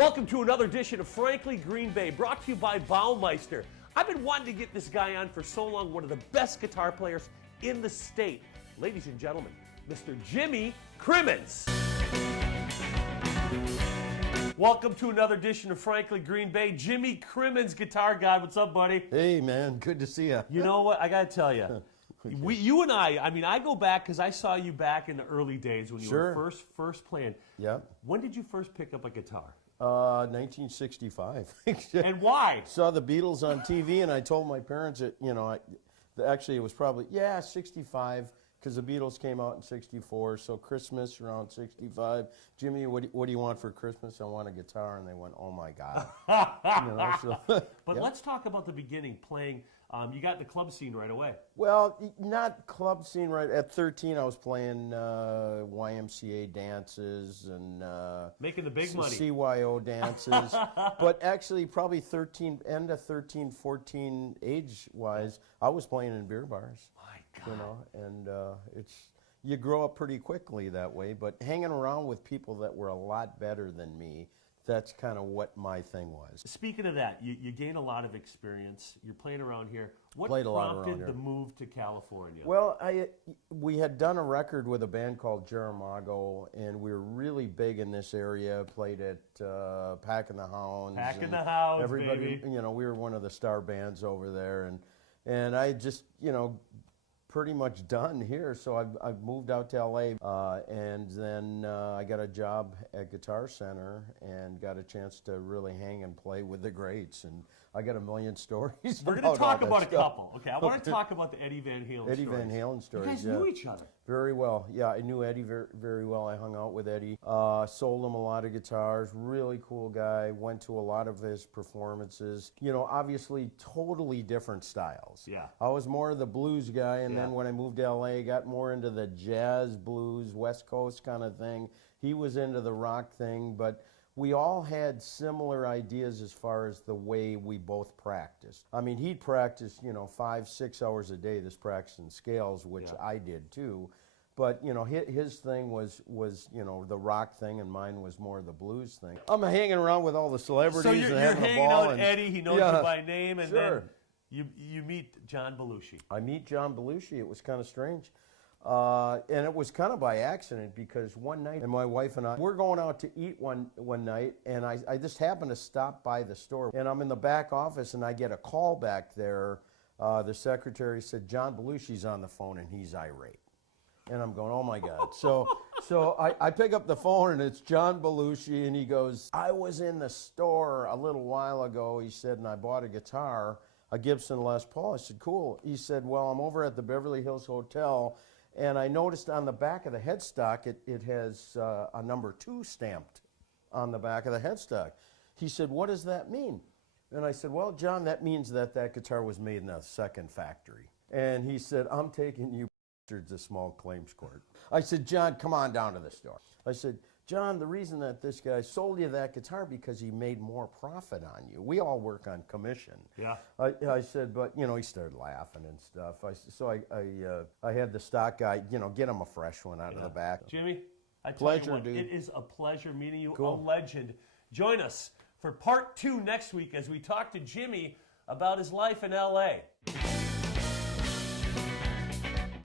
Welcome to another edition of Frankly Green Bay, brought to you by Baumeister. I've been wanting to get this guy on for so long, one of the best guitar players in the state. Ladies and gentlemen, Mr. Jimmy Crimmins. Welcome to another edition of Frankly Green Bay. Jimmy Crimmins, guitar god. What's up, buddy? Hey, man. Good to see you. You know what? I got to tell you. You and I go back because I saw you back in the early days when you were first playing. Yeah. When did you first pick up a guitar? 1965. And why? Saw the Beatles on TV, and I told my parents that, actually it was probably, 65, because the Beatles came out in 64, so Christmas around 65. Jimmy, what do you want for Christmas? I want a guitar, and they went, oh my God. But let's talk about the beginning, playing. You got the club scene right away. Well, not club scene right. At 13, I was playing YMCA dances and making the big money. CYO dances. But actually, probably 13, end of 13, 14 age-wise, I was playing in beer bars. My God. And you grow up pretty quickly that way. But hanging around with people that were a lot better than me, that's kind of what my thing was. Speaking of that, you gain a lot of experience. You're playing around here. What Played a lot around prompted here. the move to California? Well, we had done a record with a band called Jeremago, and we were really big in this area. Played at Pack and the Hounds. Pack and the Hounds, everybody, baby. We were one of the star bands over there, and I just, pretty much done here. So I've moved out to LA, and then I got a job at Guitar Center and got a chance to really hang and play with the greats. And I got a million stories. We're going to talk about a couple. Okay, I want to talk about the Eddie Van Halen Eddie stories. Van Halen stories. You guys knew each other. Very well. Yeah, I knew Eddie very well. I hung out with Eddie. Sold him a lot of guitars. Really cool guy. Went to a lot of his performances. Obviously totally different styles. Yeah. I was more the blues guy, and then when I moved to LA, got more into the jazz, blues, West Coast kind of thing. He was into the rock thing, but we all had similar ideas as far as the way we both practiced. I mean, he'd practice, 5-6 hours a day, this practicing scales, which I did too. But, his thing was the rock thing, and mine was more the blues thing. I'm hanging around with all the celebrities so you're and having hanging a ball. out with Eddie. He knows you by name, and sure. then you meet John Belushi. I meet John Belushi. It was kind of strange. And it was kind of by accident, because one night, and my wife and I, we're going out to eat one night, and I just happened to stop by the store, and I'm in the back office, and I get a call back there. The secretary said, John Belushi's on the phone, and he's irate. And I'm going, oh my God. So I pick up the phone, and it's John Belushi, and he goes, I was in the store a little while ago, he said, and I bought a guitar, a Gibson Les Paul. I said, cool. He said, well, I'm over at the Beverly Hills Hotel, and I noticed on the back of the headstock, it has a number 2 stamped on the back of the headstock. He said, what does that mean? And I said, well, John, that means that guitar was made in a second factory. And he said, I'm taking you to small claims court. I said, John, come on down to the store. I said, John, the reason that this guy sold you that guitar because he made more profit on you. We all work on commission. Yeah. I said, but, he started laughing and stuff. I had the stock guy, get him a fresh one out of the back. Jimmy, I tell you what, dude. it is a pleasure meeting you, Cool. a legend. Join us for part 2 next week as we talk to Jimmy about his life in L.A.